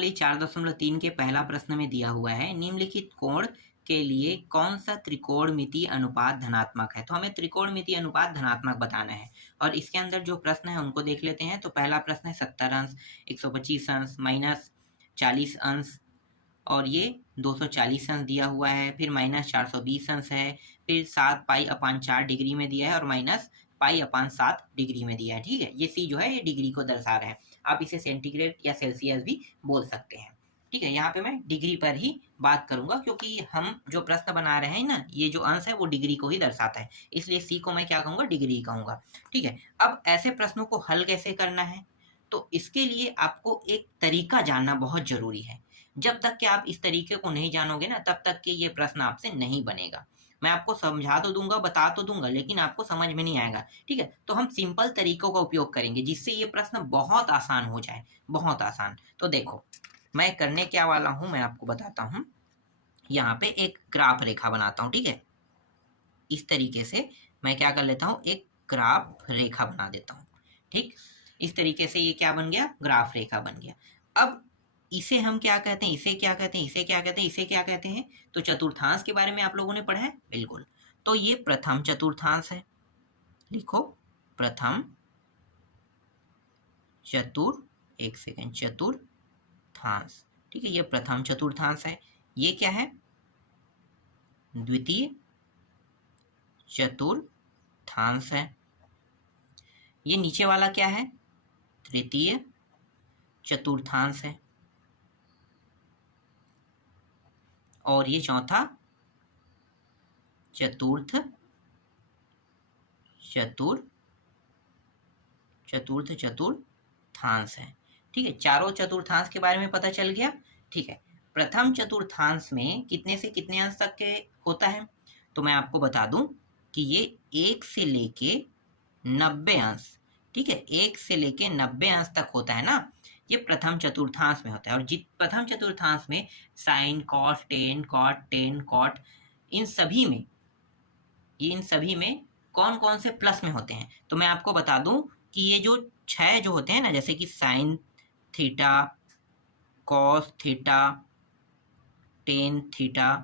प्रश्नावली 4.3 के पहला प्रश्न में दिया हुआ है, निम्नलिखित कोण के लिए कौन सा त्रिकोणमितीय अनुपात धनात्मक है। तो हमें त्रिकोणमितीय अनुपात धनात्मक बताना है और इसके अंदर जो प्रश्न है उनको देख लेते हैं। तो पहला प्रश्न है 70 अंश, 125 अंश, माइनस 40 अंश और ये 240 अंश दिया हुआ है। फिर माइनस 420 अंश है, फिर 7 पाई/4 डिग्री में दिया है और माइनस पाई/7 डिग्री में दिया है। ठीक है, ये सी जो है ये डिग्री को दर्शा रहा है। आप इसे सेंटीग्रेड या सेल्सियस भी बोल सकते हैं। ठीक है, यहाँ पे मैं डिग्री पर ही बात करूंगा क्योंकि हम जो प्रश्न बना रहे हैं ना, ये जो अंश है वो डिग्री को ही दर्शाता है, इसलिए सी को मैं क्या कहूँगा, डिग्री कहूँगा। ठीक है, अब ऐसे प्रश्नों को हल कैसे करना है, तो इसके लिए आपको एक तरीका जानना बहुत जरूरी है। जब तक कि आप इस तरीके को नहीं जानोगे ना, तब तक कि ये प्रश्न आपसे नहीं बनेगा। मैं आपको समझा तो दूंगा, बता तो दूंगा, लेकिन आपको समझ में नहीं आएगा। ठीक है, तो हम सिंपल तरीकों का उपयोग करेंगे जिससे ये प्रश्न बहुत आसान हो जाए, बहुत आसान। तो देखो, मैं करने क्या वाला हूं, मैं आपको बताता हूं। यहाँ पे एक ग्राफ रेखा बनाता हूं। ठीक है, इस तरीके से मैं क्या कर लेता हूं, एक ग्राफ रेखा बना देता हूं। ठीक, इस तरीके से ये क्या बन गया, ग्राफ रेखा बन गया। अब इसे हम क्या कहते हैं, इसे क्या कहते हैं, इसे क्या कहते हैं, इसे क्या कहते हैं। तो चतुर्थांश के बारे में आप लोगों ने पढ़ा है, बिल्कुल। तो ये प्रथम चतुर्थांश है, लिखो प्रथम एक सेकेंड, चतुर्थांश। ठीक है, ये प्रथम चतुर्थांश है। ये क्या है, द्वितीय चतुर्थांश है। ये नीचे वाला क्या है, तृतीय चतुर्थांश है। और ये चौथा चतुर्थांश है। ठीक है, चारों चतुर्थांश के बारे में पता चल गया। ठीक है, प्रथम चतुर्थांश में कितने से कितने अंश तक के होता है, तो मैं आपको बता दूं कि ये 1 से लेके 90 अंश। ठीक है, 1 से लेके 90 अंश तक होता है ना, ये प्रथम चतुर्थांश में होता है। और प्रथम चतुर्थांश में साइन, कॉस, टेन, कॉट, इन सभी में कौन कौन से प्लस में होते हैं। तो मैं आपको बता दूं कि ये जो 6 जो होते हैं ना, जैसे कि sine theta, cos theta, tan theta,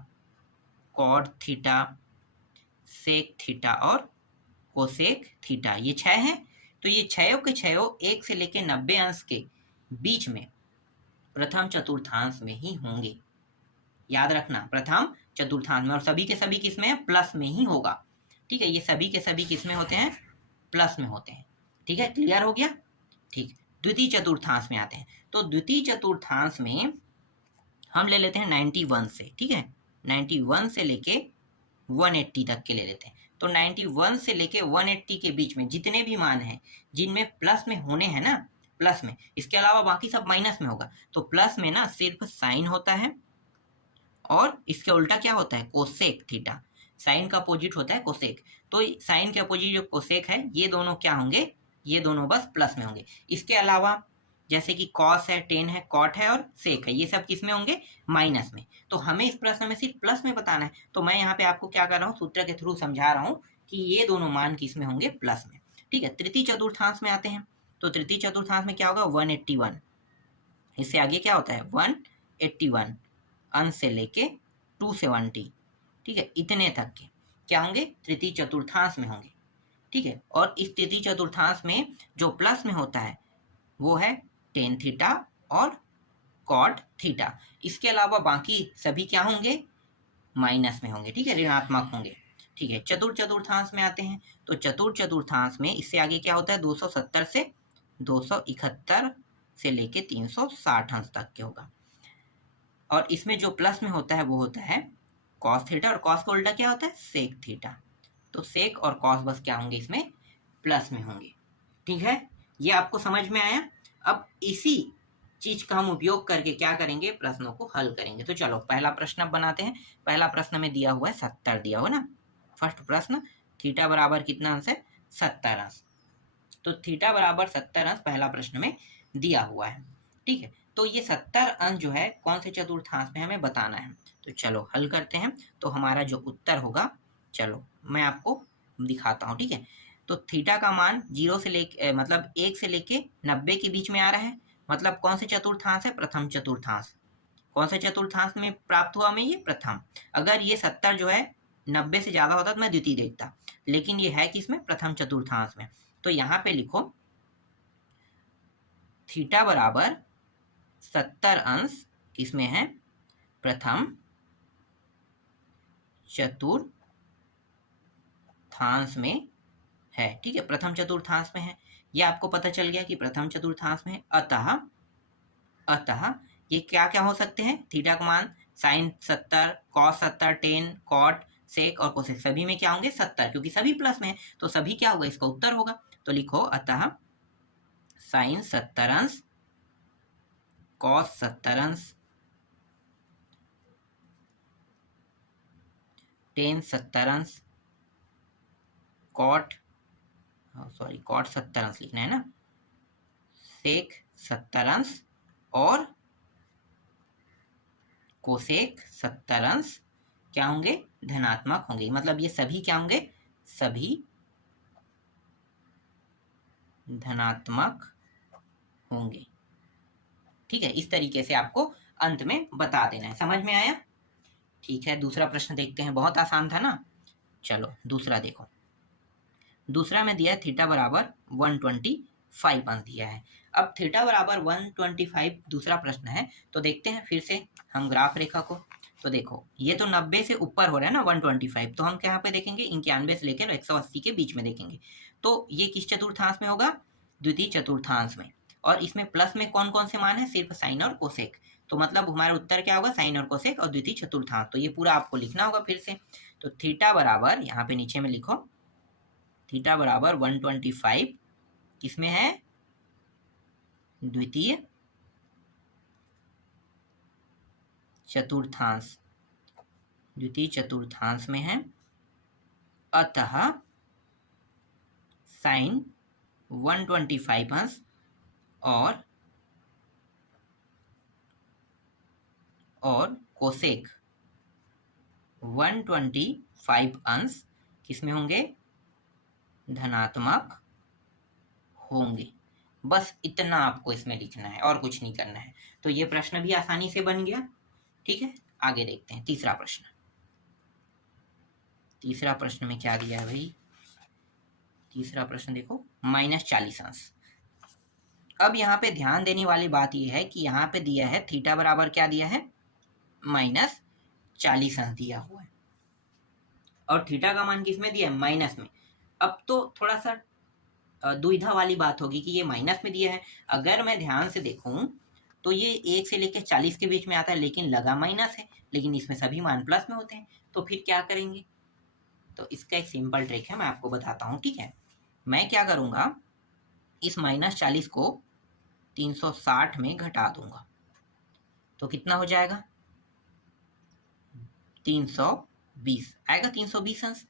cot theta, sec theta और कोसेक थीटा, ये 6 हैं। तो ये 6 के 6 1 से लेके 90 अंश के बीच में प्रथम चतुर्थांश में ही होंगे। याद रखना, प्रथम चतुर्थांश में, और सभी के सभी किसमें है, प्लस में ही होगा। ठीक है, ये सभी के सभी किसमें होते हैं, प्लस में होते हैं। ठीक है, क्लियर हो गया। ठीक, द्वितीय चतुर्थांश में आते हैं। तो द्वितीय चतुर्थांश में हम ले लेते हैं 91 से। ठीक है, 91 से लेके 180 तक के ले लेते हैं। तो 91 से लेके 180 के बीच में जितने भी मान हैं, जिनमें प्लस में होने हैं ना, प्लस में, इसके अलावा बाकी सब माइनस में होगा। तो प्लस में ना सिर्फ साइन होता है और इसके उल्टा क्या होता है, कोसेक थीटा। साइन का अपोजिट होता है कोसेक, तो साइन के अपोजिट जो कोसेक है, ये दोनों क्या होंगे, ये दोनों बस प्लस में होंगे। इसके अलावा जैसे कि कॉस है, टेन है, कॉट है और सेक है, ये सब किस में होंगे, माइनस में। तो हमें इस प्रश्न में सिर्फ प्लस में बताना है। तो मैं यहाँ पे आपको क्या कर रहा हूँ, सूत्र के थ्रू समझा रहा हूँ कि ये दोनों मान किस में होंगे, प्लस में। ठीक है, तृतीय चतुर्थांश में आते हैं। तो तृतीय चतुर्थांश में क्या होगा, 181। इससे आगे क्या होता है, 181 अंश से लेके 270। ठीक है, इतने तक के क्या होंगे, तृतीय चतुर्थांश में होंगे। ठीक है, और इस तृतीय चतुर्थांश में जो प्लस में होता है वो है टेन थीटा और कॉट थीटा। इसके अलावा बाकी सभी क्या होंगे, माइनस में होंगे। ठीक है, ऋणात्मक होंगे। ठीक है, चतुर्थांश में आते हैं। तो चतुर्थांश में इससे आगे क्या होता है, 270 से 271 से लेके 360 अंश तक के होगा। और इसमें जो प्लस में होता है वो होता है कॉस थीटा, और कॉस का उल्टा क्या होता है, सेक थीटा। तो सेक और कॉस बस क्या होंगे, इसमें प्लस में होंगे। ठीक है, ये आपको समझ में आया। अब इसी चीज का हम उपयोग करके क्या करेंगे, प्रश्नों को हल करेंगे। तो चलो पहला प्रश्न अब बनाते हैं। पहला प्रश्न में दिया हुआ है 70 दिया हुआ ना, फर्स्ट प्रश्न, थीटा बराबर कितना अंश है, 70 अंश। तो थीटा बराबर 70 अंश पहला प्रश्न में दिया हुआ है। ठीक है, तो ये 70 अंश जो है कौन से चतुर्थांश में हमें बताना है। तो चलो हल करते हैं। तो हमारा जो उत्तर होगा, चलो मैं आपको दिखाता हूँ। ठीक है, तो थीटा का मान 0 से लेके मतलब 1 से लेके 90 के बीच में आ रहा है। मतलब कौन से चतुर्थांश है? प्रथम चतुर्थांश। कौन से चतुर्थांश में प्राप्त हुआ हमें? ये प्रथम। अगर ये 70 जो है 90 से ज्यादा होता तो मैं द्वितीय देखता, लेकिन ये है किसमें? प्रथम चतुर्थांश में। तो यहाँ पे लिखो थीटा बराबर 70 अंश किसमें है? प्रथम चतुर्थांश में है। ठीक है, प्रथम चतुर्थांश में है, ये आपको पता चल गया कि प्रथम चतुर्थांश में है। अतः ये क्या क्या हो सकते हैं? थीटा का मान साइन 70, कॉस 70, टेन, कॉट, सेक और कोसेक, सभी में क्या होंगे? 70, क्योंकि सभी प्लस में है तो सभी क्या होगा? इसका उत्तर होगा। तो लिखो अतः साइन 70 अंश, कॉस 70 अंश, टेन 70 अंश, कॉट 70 अंश लिखना है ना, सेक 70 अंश और कोसेक 70 अंश क्या होंगे? धनात्मक होंगे। मतलब ये सभी क्या होंगे? सभी धनात्मक होंगे। ठीक है, इस तरीके से आपको अंत में बता देना है। समझ में आया? ठीक है, दूसरा प्रश्न देखते हैं। बहुत आसान था ना। चलो दूसरा देखो। दूसरा में दिया है थीटा बराबर 125 अंश दिया है। अब थीटा बराबर 125 दूसरा प्रश्न है, तो देखते हैं फिर से हम ग्राफ रेखा को। तो देखो ये तो 90 से ऊपर हो रहा है ना 125, तो हम यहाँ पे देखेंगे 91 से लेकर 180 के बीच में देखेंगे। तो ये किस चतुर्थांश में होगा? द्वितीय चतुर्थांश में। और इसमें प्लस में कौन कौन से मान है? सिर्फ साइन और कोसेक। तो मतलब हमारा उत्तर क्या होगा? साइन और कोसेक और द्वितीय चतुर्थांश। तो ये पूरा आपको लिखना होगा फिर से। तो थीटा बराबर यहाँ पे नीचे में लिखो, थीटा बराबर 125 किसमें है? द्वितीय चतुर्थांश, द्वितीय चतुर्थांश में है। अतः साइन 125 अंश और कोसेक 125 अंश किसमें होंगे? धनात्मक होंगे। बस इतना आपको इसमें लिखना है और कुछ नहीं करना है। तो ये प्रश्न भी आसानी से बन गया। ठीक है, आगे देखते हैं तीसरा प्रश्न। तीसरा प्रश्न में क्या दिया है भाई? तीसरा प्रश्न देखो, -40 अंश। अब यहाँ पे ध्यान देने वाली बात यह है कि यहाँ पे दिया है थीटा बराबर क्या दिया है? -40 अंश दिया हुआ है और थीटा का मान किसमें दिया है? माइनस में। अब तो थोड़ा सा दुविधा वाली बात होगी कि ये माइनस में दिया है। अगर मैं ध्यान से देखूं तो ये 1 से लेकर 40 के बीच में आता है, लेकिन लगा माइनस है, लेकिन इसमें सभी मान प्लस में होते हैं। तो फिर क्या करेंगे? तो इसका एक सिंपल ट्रिक है, मैं आपको बताता हूँ। ठीक है, मैं क्या करूँगा, इस -40 को 360 में घटा दूंगा तो कितना हो जाएगा? 320 आएगा, 320 अंश।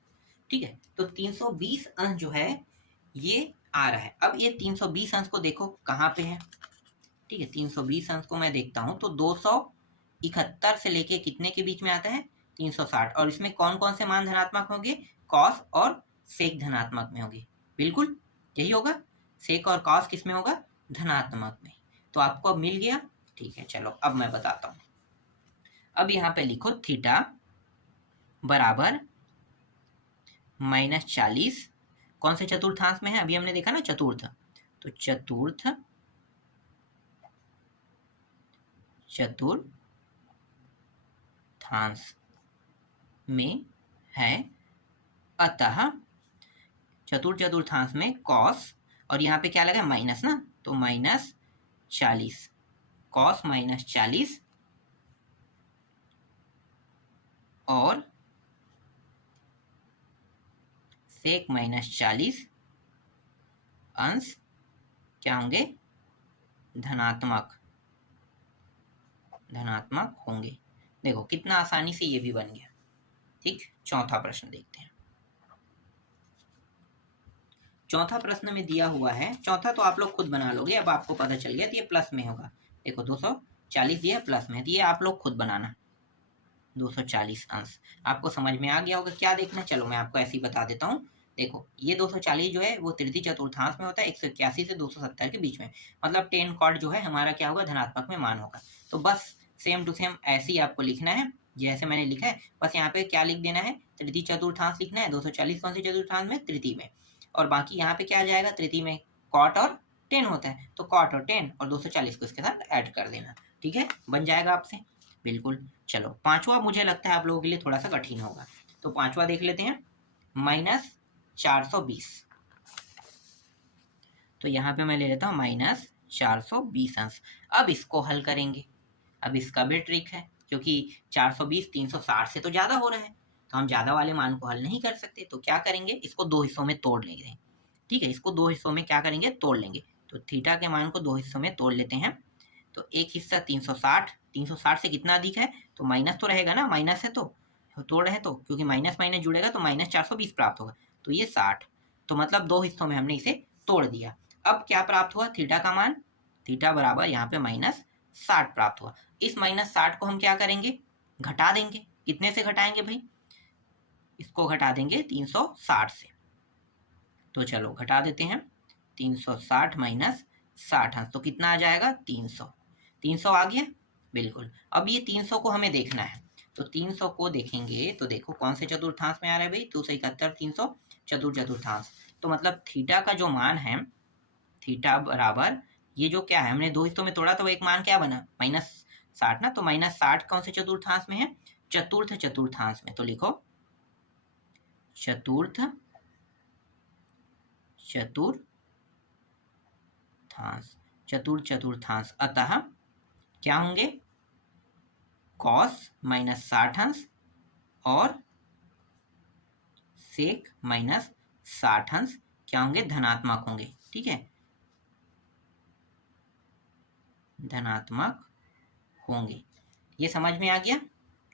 ठीक है, तो 320 अंश जो है ये आ रहा है। अब ये 320 अंश को देखो कहाँ पे है। ठीक है, 320 अंश को मैं देखता हूँ तो 271 से लेके कितने के बीच में आता है? 360। और इसमें कौन कौन से मान धनात्मक होंगे? कॉस और सेक धनात्मक में होंगे। बिल्कुल यही होगा, सेक और कॉस किस में होगा? धनात्मक में। तो आपको अब मिल गया। ठीक है, चलो अब मैं बताता हूँ। अब यहाँ पे लिखो थीटा बराबर -40 कौन से चतुर्थांश में है? अभी हमने देखा ना चतुर्थ, तो चतुर्थांश में है। अतः चतुर्थांश में कॉस, और यहाँ पे क्या लगा? माइनस ना, तो -40, कॉस -40 और सेक -40 अंश क्या होंगे? धनात्मक होंगे। देखो कितना आसानी से ये भी बन गया। ठीक, चौथा प्रश्न देखते हैं। चौथा प्रश्न में दिया हुआ है, चौथा तो आप लोग खुद बना लोगे, अब आपको पता चल गया तो ये प्लस में होगा। देखो 240 दिया प्लस में, ये आप लोग खुद बनाना। 240 अंश आपको समझ में आ गया होगा। क्या देखना, चलो मैं आपको ऐसे ही बता देता हूँ। देखो ये 240 जो है वो तृतीय चतुर्थांश में होता है 181 से 270 के बीच में, मतलब 10 कॉट जो है हमारा क्या होगा, धनात्मक में मान होगा। तो बस सेम टू सेम ऐसे ही आपको लिखना है जैसे मैंने लिखा है, बस यहाँ पे क्या लिख देना है, तृतीय चतुर्थांश लिखना है। 240 कौन से चतुर्थांश में, तृतीय में, और बाकी यहाँ पे क्या आ जाएगा, तृतीय में कॉट और 10 होता है, तो कॉट और 10 और 240 को इसके साथ ऐड कर देना, ठीक है, बन जाएगा आपसे, बिल्कुल। चलो पांचवा मुझे लगता है आप लोगों के लिए थोड़ा सा कठिन होगा, तो पांचवा देख लेते हैं, -420। तो यहाँ पे मैं ले लेता हूँ -420 अंश। अब इसको हल करेंगे, अब इसका भी ट्रिक है, क्योंकि 420 360 से तो ज़्यादा हो रहा है, तो हम ज़्यादा वाले मान को हल नहीं कर सकते, तो क्या करेंगे, इसको दो हिस्सों में तोड़ लेंगे, ठीक है, इसको दो हिस्सों में क्या करेंगे, तोड़ लेंगे। तो थीटा के मान को दो हिस्सों में तोड़ लेते हैं। तो एक हिस्सा 360, 360 से कितना अधिक है, तो माइनस तो रहेगा ना, माइनस है तो तोड़ है, तो क्योंकि माइनस माइनस जुड़ेगा तो -420 प्राप्त होगा, तो ये 60, तो मतलब दो हिस्सों में हमने इसे तोड़ दिया। अब क्या प्राप्त हुआ, थीटा का मान, थीटा बराबर यहाँ पे -60 प्राप्त हुआ। इस -60 को हम क्या करेंगे, घटा देंगे। कितने से घटाएंगे भाई, इसको घटा देंगे 360 से, तो चलो घटा देते हैं, 360 - 60 अंश, तो कितना आ जाएगा, 300। 300 आ गया, बिल्कुल। अब ये 300 को हमें देखना है, तो 300 को देखेंगे तो देखो कौन से चतुर्थांश में आ रहा है भाई, 271 300 चतुर्थांश, तो मतलब थीटा का जो मान है, थीटा बराबर ये जो क्या है, हमने दो हिस्सों में तोड़ा तो एक मान क्या बना, -60 ना, तो -60 कौन से चतुर्थांश में है, चतुर्थ चतुर्थांश में, तो लिखो चतुर्थ चतुर्थांश, चतुर्थ चतुर्थांश, अतः क्या होंगे, cos -60 अंश और sec -60 अंश क्या होंगे, धनात्मक होंगे, ठीक है, धनात्मक होंगे। ये समझ में आ गया।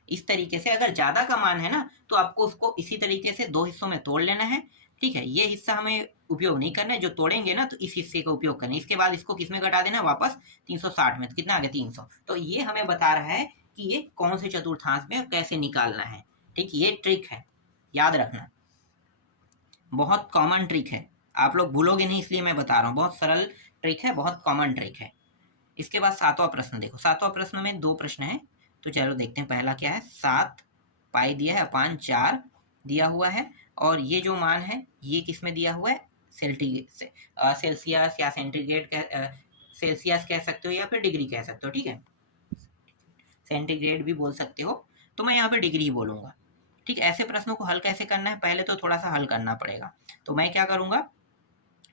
इस तरीके से अगर ज्यादा का मान है ना, तो आपको उसको इसी तरीके से दो हिस्सों में तोड़ लेना है, ठीक है, ये हिस्सा हमें उपयोग नहीं करना है, जो तोड़ेंगे ना तो इस हिस्से का उपयोग करना है। इसके बाद इसको किस में घटा देना, वापस 360 में, तो कितना आ गया, 300। तो ये हमें बता रहा है कि ये कौन से चतुर्थांश में और कैसे निकालना है, ठीक, ये ट्रिक है, याद रखना, बहुत कॉमन ट्रिक है, आप लोग भूलोगे नहीं इसलिए मैं बता रहा हूँ, बहुत सरल ट्रिक है, बहुत कॉमन ट्रिक है। इसके बाद सातवां प्रश्न देखो, सातवां प्रश्न में दो प्रश्न है, तो चलो देखते हैं। पहला क्या है, 7 पाई दिया है अपान 4 दिया हुआ है, और ये जो मान है ये किस में दिया हुआ है, सेल्सियस या सेंटीग्रेड सेल्सियस कह सकते हो या फिर डिग्री कह सकते हो, ठीक है, सेंटीग्रेड भी बोल सकते हो, तो मैं यहाँ पे डिग्री बोलूँगा, ठीक। ऐसे प्रश्नों को हल कैसे करना है, पहले तो थोड़ा सा हल करना पड़ेगा, तो मैं क्या करूँगा,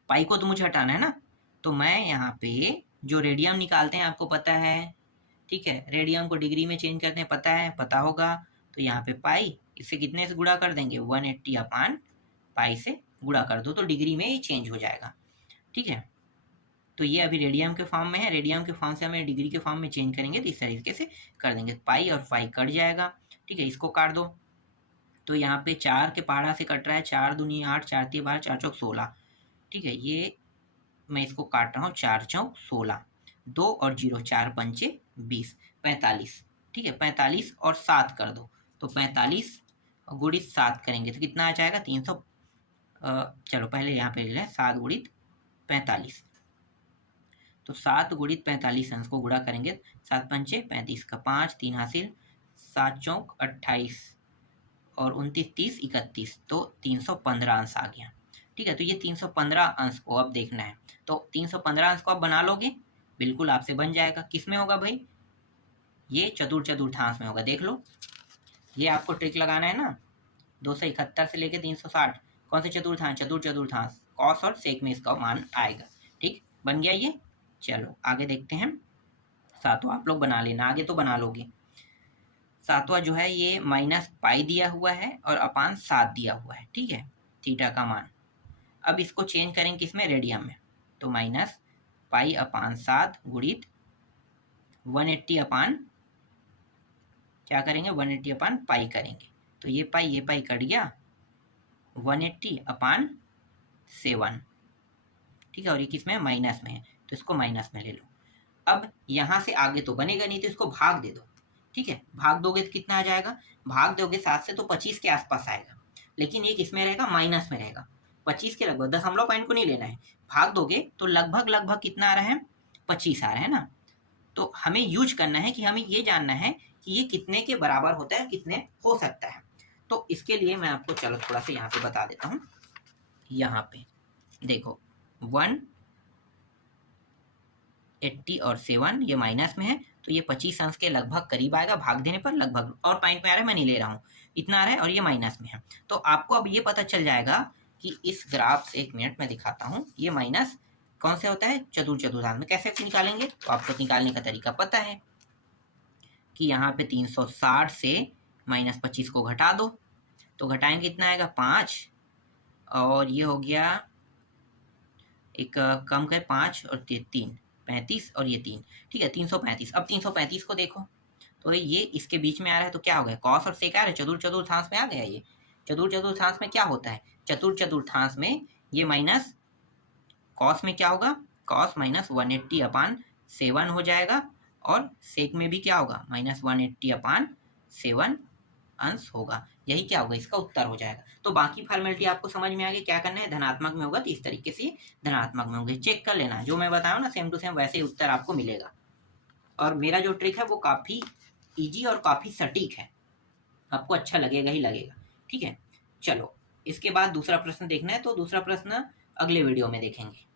पाई को तो मुझे हटाना है ना, तो मैं यहाँ पे जो रेडियन निकालते हैं आपको पता है, ठीक है, रेडियन को डिग्री में चेंज करते हैं, पता है, पता होगा, तो यहाँ पे पाई इससे कितने से गुणा कर देंगे, 180 अपान पाई से गुणा कर दो, तो डिग्री में ये चेंज हो जाएगा, ठीक है। तो ये अभी रेडियन के फॉर्म में है, रेडियन के फॉर्म से हमें डिग्री के फॉर्म में चेंज करेंगे, तो इस तरीके से कर देंगे, पाई और पाई कट जाएगा, ठीक है, इसको काट दो, तो यहाँ पे 4 के पहाड़ा से कट रहा है, 4 दूनी 8, 4 3 12, 4 चौक 16, ठीक है, ये मैं इसको काट रहा हूँ, 4 चौक 16, 2 और 0, 4 पंचे 20, 45, ठीक है, 45 और 7 कर दो, तो 45 गुणित 7 करेंगे तो कितना आ जाएगा, 300, चलो पहले यहाँ पे ले लें, 7 गुणित 45, तो 7 गुणित 45 अंश को गुणा करेंगे, 7 पंचे 35 का 5, 3 हासिल, 7 चौक 28 और 29 30 31, तो 315 अंश आ गया, ठीक है। तो ये 315 अंश को अब देखना है, तो 315 अंश को आप बना लोगे, बिल्कुल आपसे बन जाएगा। किस में होगा भाई, ये चतुर्थांश में होगा, देख लो, ये आपको ट्रिक लगाना है ना, 271 से लेके 360 कौन से चतुर्थांश, चतुर्थांश, कॉस और सेक में इसका मान आएगा, ठीक, बन गया ये। चलो आगे देखते हैं, सातवां आप लोग बना लेना, आगे तो बना लोगे। सातवां जो है ये -पाई दिया हुआ है और अपान 7 दिया हुआ है, ठीक है, थीटा का मान। अब इसको चेंज करेंगे किसमें, रेडियन में, तो -पाई अपान 7 गुणित 180 अपान क्या करेंगे, 180 अपान पाई करेंगे, तो ये पाई कट गया, 180 अपान 7, ठीक है, और ये किसमें, माइनस में है, तो इसको माइनस में ले लो। अब यहाँ से आगे तो बनेगा नहीं, तो इसको भाग दे दो, ठीक है, भाग दोगे तो कितना आ जाएगा, भाग दोगे 7 से तो 25 के आसपास आएगा, लेकिन ये किसमें रहेगा, माइनस में रहेगा, 25 के लगभग, दशमलव पॉइंट को नहीं लेना है, भाग दोगे तो लगभग लगभग कितना आ रहा है, 25 आ रहा है ना। तो हमें यूज करना है कि हमें ये जानना है कि ये कितने के बराबर होता है, कितने हो सकता है। तो इसके लिए मैं आपको चलो थोड़ा सा यहाँ पे बता देता हूँ। यहाँ पे देखो 180 और 7 ये माइनस में है, तो ये 25 अंश के लगभग करीब आएगा, भाग देने पर लगभग, और पॉइंट में आ रहा है, मैं नहीं ले रहा हूँ, इतना आ रहा है और ये माइनस में है। तो आपको अब ये पता चल जाएगा कि इस ग्राफ से, 1 मिनट में दिखाता हूँ, ये माइनस कौन से होता है, चतुर्थांश में। कैसे निकालेंगे, तो आपको निकालने का तरीका पता है कि यहाँ पे 360 से -25 को घटा दो, तो घटाएंगे कितना आएगा, 5, और ये हो गया एक कम कर 5 और 3 35, और ये 3, ठीक है 335। अब 335 को देखो तो ये इसके बीच में आ रहा है, तो क्या हो गया, कॉस और सेक आ रहा है, चतुर्थांश में आ गया। ये चतुर्थांश में क्या होता है, चतुर्थांश में ये माइनस कॉस में क्या होगा, कॉस -180/7 हो जाएगा, और सेक में भी क्या होगा, -180/7 अंश होगा। यही क्या होगा, इसका उत्तर हो जाएगा। तो बाकी फॉर्मेलिटी आपको समझ में आ गई, क्या करना है, धनात्मक में होगा तो इस तरीके से धनात्मक में होंगे, चेक कर लेना, जो मैं बताऊँ ना सेम टू सेम वैसे ही उत्तर आपको मिलेगा। और मेरा जो ट्रिक है वो काफ़ी ईजी और काफ़ी सटीक है, आपको अच्छा लगेगा ही लगेगा, ठीक है। चलो इसके बाद दूसरा प्रश्न देखना है, तो दूसरा प्रश्न अगले वीडियो में देखेंगे।